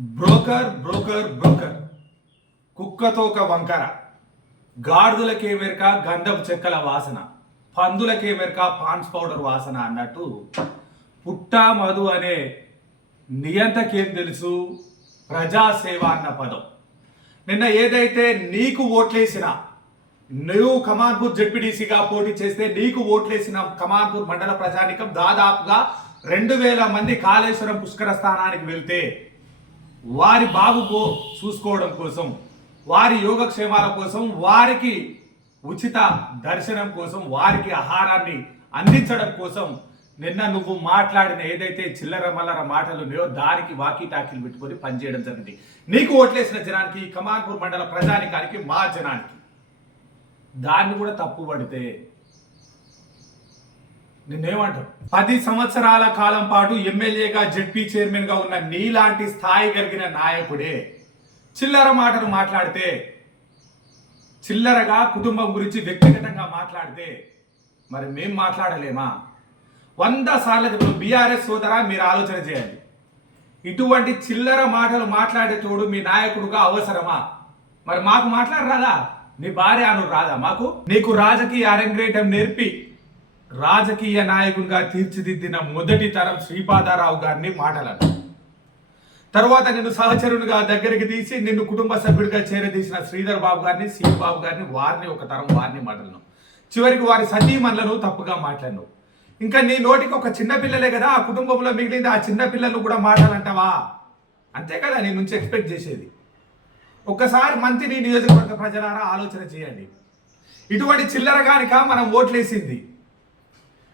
Broker broker broker. కుక్కతో ఒక వంకర. గాడిదలకే మెరక గంధపు చెక్కల వాసన. పందులకే మెరక పాన్స్ పౌడర్ వాసన అన్నట్టు పుట్టా మధు అనే నియంతకేం తెలుసు? ప్రజాసేవ అన్న పదం. నిన్న ఏదైతే నీకు ఓట్లేసిన నువ్వు కమాన్పూర్ జడ్పీడీసీగా పోటీ చేస్తే నీకు ఓట్లేసిన కమాన్పూర్ మండల ప్రజానికం దాదాపుగా రెండు వేల మంది కాళేశ్వరం పుష్కర స్థానానికి వెళ్తే వారి బాగు చూసుకోవడం కోసం వారి యోగక్షేమాల కోసం వారికి ఉచిత దర్శనం కోసం వారికి ఆహారాన్ని అందించడం కోసం నిన్న నువ్వు మాట్లాడిన ఏదైతే చిల్లర మల్లర మాటలు ఉన్నాయో దానికి వాకీ టాకీలు పెట్టుకొని పనిచేయడం జరిగింది. నీకు ఓట్లేసిన జనానికి కమాన్పూర్ మండల ప్రజానికానికి మా జనానికి. దాన్ని కూడా తప్పు పడితే నిన్నేమంటారు పది సంవత్సరాల కాలం పాటు ఎమ్మెల్యేగా జడ్పీ చైర్మన్గా ఉన్న నీలాంటి స్థాయి కలిగిన నాయకుడే. చిల్లర మాటలు మాట్లాడితే చిల్లరగా కుటుంబం గురించి వ్యక్తిగతంగా మాట్లాడితే మరి మేం మాట్లాడలేమా? వంద సార్లు ఇప్పుడు బీఆర్ఎస్ సోదరా మీరు ఆలోచన చేయండి. ఇటువంటి చిల్లర మాటలు మాట్లాడే తోడు మీ నాయకుడుగా అవసరమా? మరి మాకు మాట్లాడరాదా? నీ భార్య అను రాదా మాకు? నీకు రాజకీయ అరంగ్రేటం నేర్పి రాజకీయ నాయకునిగా తీర్చిదిద్దిన మొదటి తరం శ్రీపాదారావు గారిని మాటలను. తర్వాత నిన్ను సహచరునిగా దగ్గరికి తీసి నిన్ను కుటుంబ సభ్యుడిగా చేరదీసిన శ్రీధర్ బాబు గారిని సి బాబు గారిని వారిని ఒక తరం వారిని మాటలను. చివరికి వారి సతీమణులను తప్పుగా మాట్లాడినావు. ఇంకా నీ నోటికి ఒక చిన్న పిల్లలే కదా ఆ కుటుంబంలో మిగిలింది ఆ చిన్న పిల్లలు కూడా మాట్లాడంటావా? అంతే కదా నీ నుంచి ఎక్స్పెక్ట్ చేసేది. ఒక్కసారి మంత్రి నియోజకవర్గ ప్రజలారా ఆలోచన చేయండి. ఇటువంటి చిల్లరగానిక మనం ఓట్లేసింది.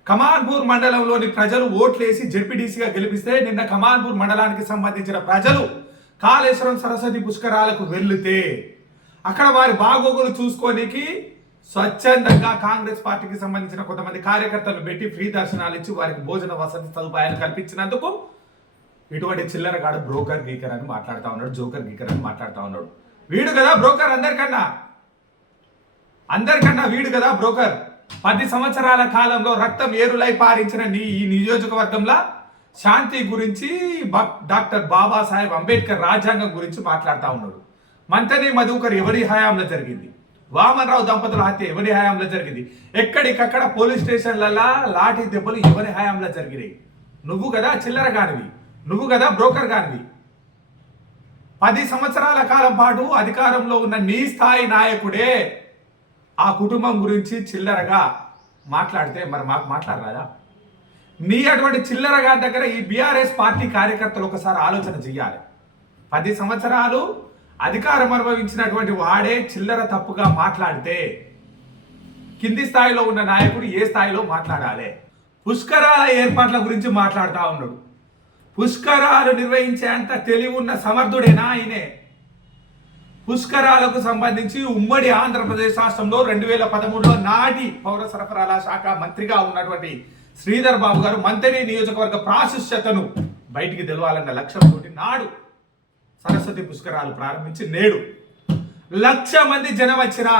కమాన్పూర్ మండలంలోని ప్రజలు ఓట్లేసి జెడ్పీటీసీగా గెలిపిస్తే నిన్న కమాన్పూర్ మండలానికి సంబంధించిన ప్రజలు కాళేశ్వరం సరస్వతి పుష్కరాలకు వెళ్ళితే అక్కడ వారి బాగోగులు చూసుకోనికి స్వచ్ఛందంగా కాంగ్రెస్ పార్టీకి సంబంధించిన కొంతమంది కార్యకర్తలు పెట్టి ఫ్రీ దర్శనాలు ఇచ్చి వారికి భోజన వసతి సదుపాయాలు కల్పించినందుకు ఇటువంటి చిల్లరగాడు బ్రోకర్ గీకర్ అని మాట్లాడుతా ఉన్నాడు జోకర్ గీకర్ అని మాట్లాడుతూ ఉన్నాడు. వీడు కదా బ్రోకర్ అందరికన్నా. అందరికన్నా వీడు కదా బ్రోకర్. పది సంవత్సరాల కాలంలో రక్తం ఏరులై పారించిన నీ ఈ నియోజకవర్గంలో శాంతి గురించి డాక్టర్ బాబాసాహెబ్ అంబేద్కర్ రాజ్యాంగం గురించి మాట్లాడుతూ ఉన్నాడు. మంతని మధుకర్ ఎవరి హయాంలో జరిగింది? వామనరావు దంపతుల హత్య ఎవరి హయాంలో జరిగింది? ఎక్కడికక్కడ పోలీస్ స్టేషన్లలో లాఠీ దెబ్బలు ఎవరి హయాంలో జరిగినాయి? నువ్వు కదా చిల్లర కానివి నువ్వు కదా బ్రోకర్ కానివి. పది సంవత్సరాల కాలం పాటు అధికారంలో ఉన్న నీ స్థాయి నాయకుడే ఆ కుటుంబం గురించి చిల్లరగా మాట్లాడితే మరి మాకు మాట్లాడరాదా? నీ అటువంటి చిల్లరగా దగ్గర ఈ బీఆర్ఎస్ పార్టీ కార్యకర్తలు ఒకసారి ఆలోచన చెయ్యాలి. పది సంవత్సరాలు అధికారం అనుభవించినటువంటి వాడే చిల్లర తప్పుగా మాట్లాడితే కింది స్థాయిలో ఉన్న నాయకుడు ఏ స్థాయిలో మాట్లాడాలి? పుష్కరాల ఏర్పాట్ల గురించి మాట్లాడుతూ ఉన్నాడు. పుష్కరాలు నిర్వహించే అంత తెలివి ఉన్న సమర్థుడేనా ఆయనే? పుష్కరాలకు సంబంధించి ఉమ్మడి ఆంధ్రప్రదేశ్ రాష్ట్రంలో రెండు వేల పదమూడులో నాటి పౌర సరఫరాల శాఖ మంత్రిగా ఉన్నటువంటి శ్రీధర్ బాబు గారు మంత్రి నియోజకవర్గ ప్రాశస్యతను బయటికి తెలవాలన్న లక్ష్యంతో నాడు సరస్వతి పుష్కరాలు ప్రారంభించి నేడు. లక్ష మంది జనం వచ్చినా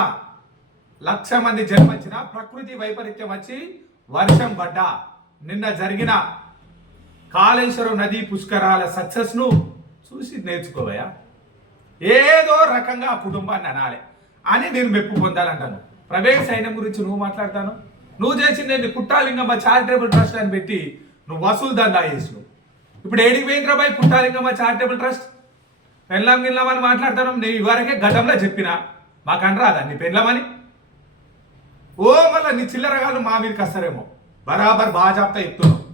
లక్ష మంది జనం వచ్చినా ప్రకృతి వైపరీత్యం వచ్చి వర్షం పడ్డా. నిన్న జరిగిన కాళేశ్వరం నది పుష్కరాల సక్సెస్ను చూసి నేర్చుకోవయా ఏదో రకంగా ఆ కుటుంబాన్ని అనాలి. అని నేను మెప్పు పొందాలంటాను. ప్రవేశ సైన్యం గురించి నువ్వు మాట్లాడతాను? నువ్వు చేసింది ఏంటి పుట్టాలింగమ్మ చారిటబుల్ ట్రస్ట్ అని పెట్టి నువ్వు వసూలు దందా చేసినావు. ఇప్పుడు ఏడికి పోయింద్రాబాయ్ పుట్టాలింగమ్మ చారిటబుల్ ట్రస్ట్ పెళ్ళం గిల్లామని మాట్లాడతాను. నేను ఇవరకే గతంలో చెప్పిన. మాకు అనరాదా? నీ పెళ్ళమని? ఓ మళ్ళీ నీ చిల్లరగాళ్ళు మా మీదకి వస్తారేమో. బరాబర్ బాజాప్త చెప్తా చెప్తున్నావు.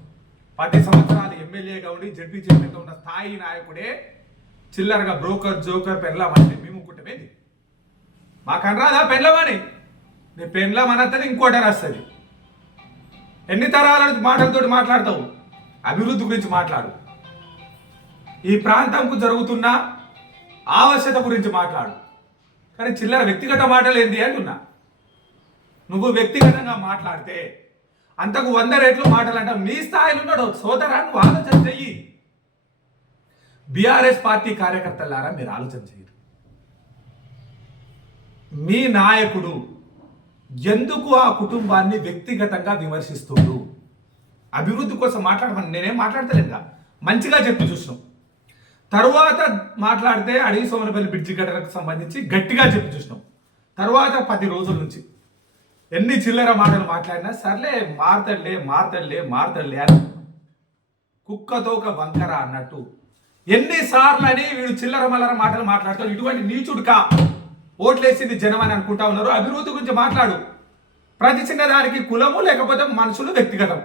పది సంవత్సరాలు ఎమ్మెల్యేగా ఉండి జడ్పీ చైర్మన్గా ఉన్న స్థాయి నాయకుడే చిల్లరగా బ్రోకర్ జోకర్ పెళ్ళమని మేము కుట్టమేది మాకు అనరాదా పెన్లమని నీ పెళ్ళమనంతది ఇంకోటి వస్తుంది ఎన్ని తరాల మాటలతోటి మాట్లాడతావు? అభివృద్ధి గురించి మాట్లాడు. ఈ ప్రాంతంకు జరుగుతున్న ఆవశ్యత గురించి మాట్లాడు. కానీ చిల్లర వ్యక్తిగత మాటలు ఏంది అంటున్నా? నువ్వు వ్యక్తిగతంగా మాట్లాడితే అంతకు వంద రేట్లు మాటలు అంటావు నీ స్థాయిలో ఉన్నాడు సోదరా ఆలోచన చెయ్యి. బీఆర్ఎస్ పార్టీ కార్యకర్తలారా మీరు ఆలోచన చేయరు మీ నాయకుడు ఎందుకు ఆ కుటుంబాన్ని వ్యక్తిగతంగా విమర్శిస్తుడు? అభివృద్ధి కోసం మాట్లాడమని నేనేం మాట్లాడతలేదుగా మంచిగా చెప్పి చూసినాం. తరువాత మాట్లాడితే అడవి సోమనపల్లి బ్రిడ్జి ఘటనకు సంబంధించి గట్టిగా చెప్పి చూసినాం. తర్వాత పది రోజుల నుంచి ఎన్ని చిల్లర మాటలు మాట్లాడినా సర్లే మారతడ్లే మారతడ్లే మారతడ్లే అని కుక్కతో ఒక వంకర అన్నట్టు ఎన్నిసార్లు అని వీడు చిల్లర మల్లర మాటలు మాట్లాడతాడు? ఇటువంటి నీచుడుకా ఓట్లేసింది జనం అని అనుకుంటా ఉన్నారు? అభివృద్ధి గురించి మాట్లాడు. ప్రతి చిన్నదానికి కులము లేకపోతే మనుషులు వ్యక్తిగతం.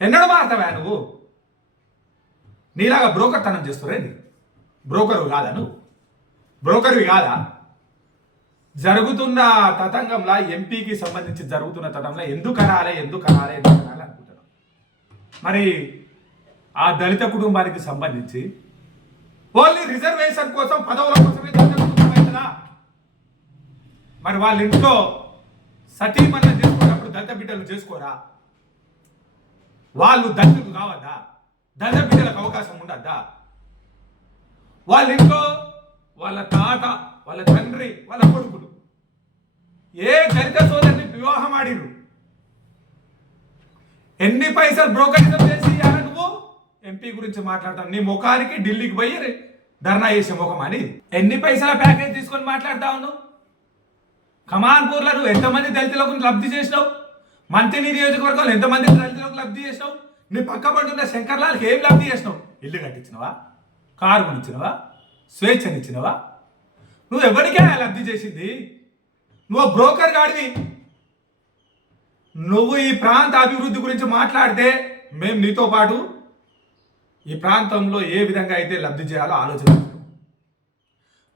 ఎన్నడూ మారుతావా నువ్వు? నీలాగా బ్రోకర్ తనం చేస్తురేంది బ్రోకరు కాదా నువ్వు? బ్రోకర్వి కాదా? జరుగుతున్న తతంగంలో ఎంపీకి సంబంధించి జరుగుతున్న తతంగంలో ఎందుకు అనాలి ఎందుకు అనాలి ఎందుకు అనాలి అనుకుంటున్నావు? మరి ఆ దళిత కుటుంబానికి సంబంధించి ఓన్లీ రిజర్వేషన్ కోసం పదవుల కోసమే దళిత మరి వాళ్ళ ఇంట్లో సతీమన్నం చేసుకున్నప్పుడు దళిత బిడ్డలు చేసుకోరా? వాళ్ళు దళితులు కావద్దా? దళిత బిడ్డలకు అవకాశం ఉండద్దా? వాళ్ళ ఇంట్లో వాళ్ళ తాత వాళ్ళ తండ్రి వాళ్ళ కొడుకులు ఏ దళిత సోదరిని వివాహం ఆడిరు ఎన్ని పైసలు బ్రోకరిజం చేసి ఎంపీ గురించి మాట్లాడతాను. నీ ముఖానికి ఢిల్లీకి పోయి ధర్నా చేసే ముఖం అని ఎన్ని పైసల ప్యాకేజ్ తీసుకొని మాట్లాడతావు నువ్వు కమాన్పూర్లో నువ్వు ఎంతమంది దళితులకు లబ్ధి చేసినావు? మంత్రి నియోజకవర్గంలో ఎంతమంది దళితులకు లబ్ధి చేసినావు? నీ పక్క పడుతున్న శంకర్లాల్కి ఏం లబ్ధి చేసినావు? ఇల్లు కట్టించినవా? కారు కొనిచ్చినవా? స్వేచ్ఛనిచ్చినవా? నువ్వు ఎవరికే లబ్ధి చేసింది? నువ్వు బ్రోకర్ గాడివి. నువ్వు ఈ ప్రాంత అభివృద్ధి గురించి మాట్లాడితే మేము నీతో పాటు ఈ ప్రాంతంలో ఏ విధంగా అయితే లబ్ధి చేయాలో ఆలోచన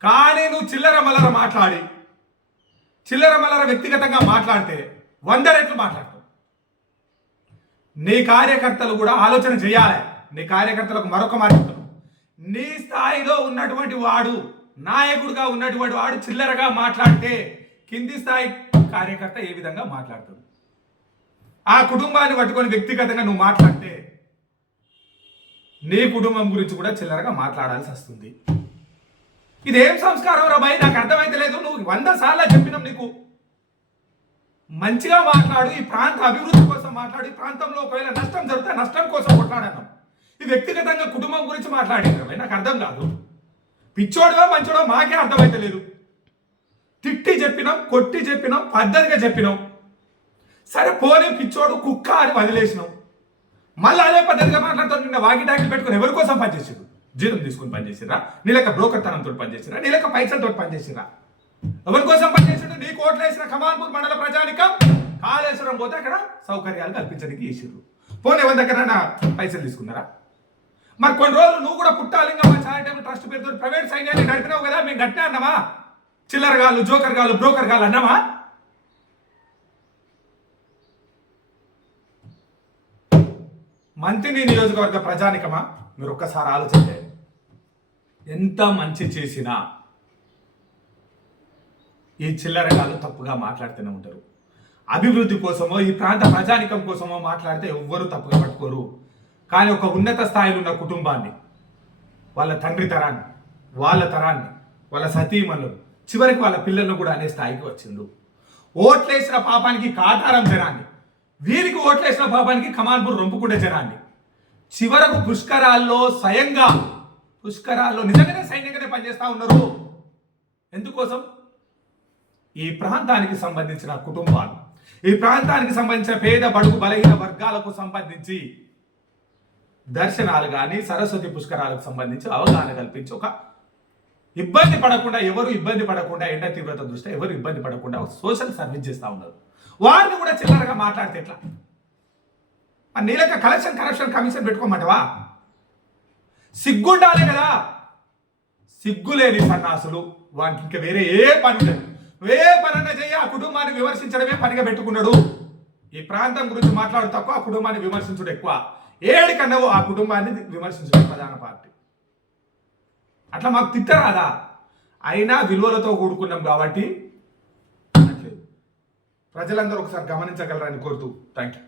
కానీ నువ్వు చిల్లర మల్లర మాట్లాడి చిల్లర మల్లర వ్యక్తిగతంగా మాట్లాడితే వంద రెట్లు మాట్లాడతావు. నీ కార్యకర్తలు కూడా ఆలోచన చేయాలి. నీ కార్యకర్తలకు మరొక మాట నీ స్థాయిలో ఉన్నటువంటి వాడు నాయకుడిగా ఉన్నటువంటి వాడు చిల్లరగా మాట్లాడితే కింది స్థాయి కార్యకర్త ఏ విధంగా మాట్లాడుతుంది ఆ కుటుంబాన్ని పట్టుకొని వ్యక్తిగతంగా నువ్వు మాట్లాడితే నీ కుటుంబం గురించి కూడా చిల్లరగా మాట్లాడాల్సి వస్తుంది. ఇదేం సంస్కారం రా నాకు అర్థమైతే లేదు. నువ్వు వంద సార్లు చెప్పినాం నీకు. మంచిగా మాట్లాడు ఈ ప్రాంత అభివృద్ధి కోసం మాట్లాడు ఈ ప్రాంతంలో ఒకవేళ నష్టం జరిగితే నష్టం కోసం కొట్లాడన్నాం ఈ వ్యక్తిగతంగా కుటుంబం గురించి మాట్లాడేది నాకు అర్థం కాదు. పిచ్చోడుగా మంచోడో మాకే అర్థమైతే లేదు. తిట్టి చెప్పినాం కొట్టి చెప్పినాం పద్ధతిగా చెప్పినాం. సరే పోనీ పిచ్చోడు కుక్క అని వదిలేసినాం. మళ్ళీ అదే పద్ధతిగా మాట్లాడుతుంటే నిన్న వాకి టాకిల్ పెట్టుకుని ఎవరి కోసం పనిచేసారు జీతం తీసుకుని పనిచేసిరా నీ లెక్క బ్రోకర్ తనంతో పనిచేసిరా నీ లెక్క పైసలతో పనిచేసిరా ఎవరి కోసం పనిచేసాడు నీ కోట్లు వేసిన కమాన్పూర్ మండల ప్రజానికం? కాళేశ్వరం పోతే అక్కడ సౌకర్యాలు కల్పించడానికి చేసిర్రు పోనీ ఎవరి దగ్గర పైసలు తీసుకున్నారా? మరి కొన్ని రోజులు నువ్వు కూడా పుట్టాలింగం చారిటబుల్ ట్రస్ట్ పేరుతో ప్రైవేట్ సైన్యాన్ని నడిపినావు కదా మేము గట్టినా అన్నామా? చిల్లర గాళ్ళు జోకర్ గాళ్ళు బ్రోకర్ గాళ్ళు అన్నామా? మంత్రిని నియోజకవర్గ ప్రజానికమా? మీరు ఒక్కసారి ఆలోచన ఎంత మంచి చేసినా ఈ చిల్లరగాళ్ళు తప్పుగా మాట్లాడుతూనే ఉంటారు. అభివృద్ధి కోసమో ఈ ప్రాంత ప్రజానికం కోసమో మాట్లాడితే ఎవ్వరూ తప్పుగా పట్టుకోరు. కానీ ఒక ఉన్నత స్థాయిలో ఉన్న కుటుంబాన్ని వాళ్ళ తండ్రి తరాన్ని వాళ్ళ తరాన్ని వాళ్ళ సతీమణులు చివరికి వాళ్ళ పిల్లలను కూడా అనే స్థాయికి వచ్చిండు ఓట్లేసిన పాపానికి కాటారం జనాన్ని వీరికి ఓట్లేసిన పాపానికి కమాన్పూర్ రొంపుకుండే జనాన్ని. చివరకు పుష్కరాల్లో స్వయంగా పుష్కరాల్లో నిజంగానే సైన్యంగానే పనిచేస్తూ ఉన్నారు. ఎందుకోసం? ఈ ప్రాంతానికి సంబంధించిన కుటుంబాలు ఈ ప్రాంతానికి సంబంధించిన పేద బడుగు బలహీన వర్గాలకు సంబంధించి దర్శనాలు కానీ సరస్వతి పుష్కరాలకు సంబంధించి అవగాహన కల్పించి ఒక ఇబ్బంది పడకుండా ఎవరు ఇబ్బంది పడకుండా ఎండ తీవ్రత దృష్ట్యా ఎవరు ఇబ్బంది పడకుండా ఒక సోషల్ సర్వీస్ చేస్తూ ఉన్నారు. వారిని కూడా చిల్లరగా మాట్లాడితే ఎట్లా? మరి నీలక కలెక్షన్ కరప్షన్ కమిషన్ పెట్టుకోమంటవా? సిగ్గుండాలి కదా. సిగ్గులేని సన్నాసులు. వానికి ఇంకా వేరే ఏ పని లేదు. ఏ పనన్నా చెయ్యి ఆ కుటుంబాన్ని విమర్శించడమే పనిగా పెట్టుకున్నాడు. ఈ ప్రాంతం గురించి మాట్లాడు తక్కువ ఆ కుటుంబాన్ని విమర్శించడం ఎక్కువ. ఏడికన్నావు ఆ కుటుంబాన్ని విమర్శించడం ప్రధాన పార్టీ. అట్లా మాకు తిట్టరాదా? అయినా విలువలతో కూడుకున్నాం కాబట్టి ప్రజలందరూ ఒకసారి గమనించగలరని కోరుతూ థ్యాంక్ యూ